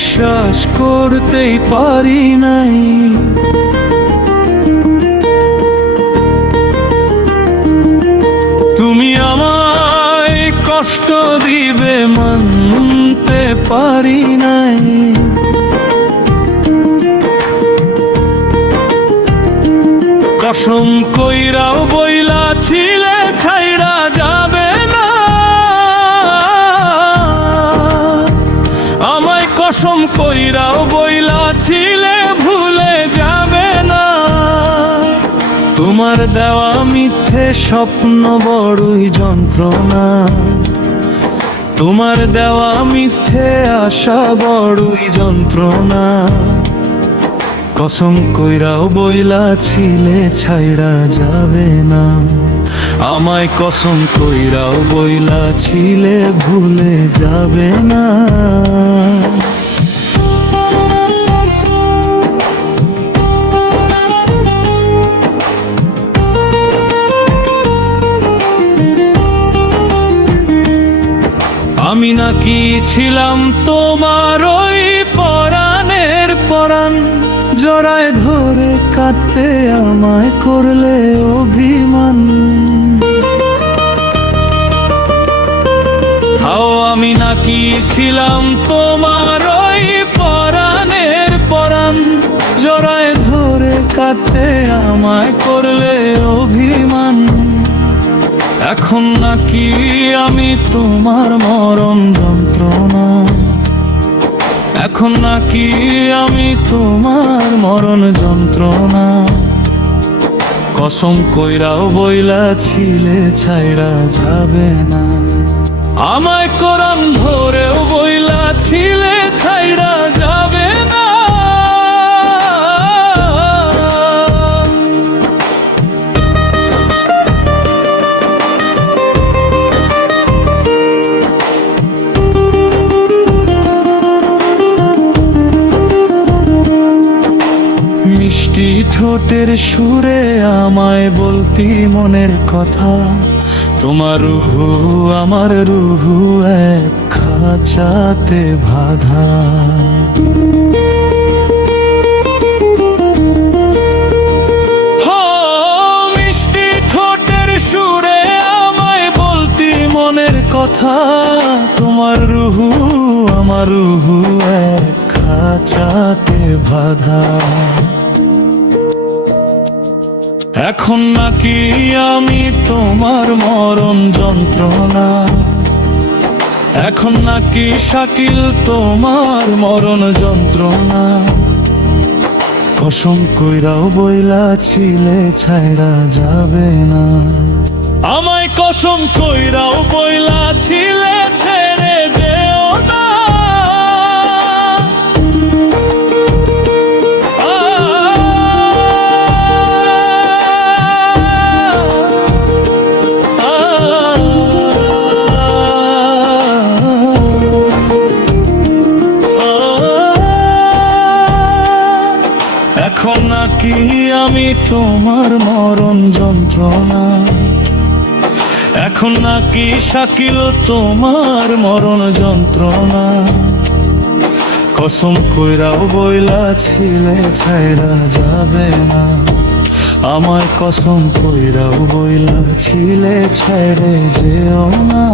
বিশ্বাস করতেই পারি নাই। তুমি আমায় কষ্ট দিবে মানতে পারি নাই। কসম কইরাও বইলা ছিলে ছাইড়া যাবে না, আমায় কসম কইরাও বইলা ছিলে ভুলে যাবে না। তোমার দেওয়া মিথ্যে স্বপ্ন বড়ই যন্ত্রণা, তোমার দেওয়া মিথ্যে আশা বড়ই যন্ত্রণা। কসম কইরাও বইলা ছিলে ছাইড়া যাবে না, আমায় কসম কইরাও বইলা ছিলে ভুলে যাবে না। আমি নাকি ছিলাম তোমার ওই পরাণের পরাণ, জড়ায় ধরে কাঁদতে আমায় করলে অভিমান। হাও আমি নাকি ছিলাম তোমার ওই পরাণের পরাণ, জড়ায় ধরে কাঁদতে আমায় করলে অভিমান। এখন নাকি আমি তোমার মরণ যন্ত্রণা, এখন নাকি আমি তোমার মরণ যন্ত্রণা। কসম কইরাও বইলা ছিলে ছাইড়া যাবে না, আমায় কোরআন ধরেও বইলা ছিলে ছাইড়া যাবে না। মিষ্টি ঠোঁটের সুরে আমায় বলতি মনের কথা, তোমার রুহু আমার রুহু এক খাঁচাতে বাঁধা। মিষ্টি ঠোঁটের সুরে আমায় বলতি মনের কথা, তোমার রুহু আমার রুহু এক খাঁচাতে বাঁধা। এখন নাকি আমি তোমার মরণ যন্ত্রণা, এখন নাকি শাকিল তোমার মরণ যন্ত্রণা। কসম কইরাও বইলা ছিলে ছাইড়া যাবে না, আমায় কসম কইরাও বইলা ছিলে ছেড়ে যেও না। এখন নাকি আমি তোমার মরণ যন্ত্রণা, এখন নাকি শাকিল তোমার মরণ যন্ত্রণা। কসম কইরাও বইলা ছিলে ছাইড়া যাবে না, আমায় কসম কইরাও বইলা ছিলে ছেড়ে যেও না।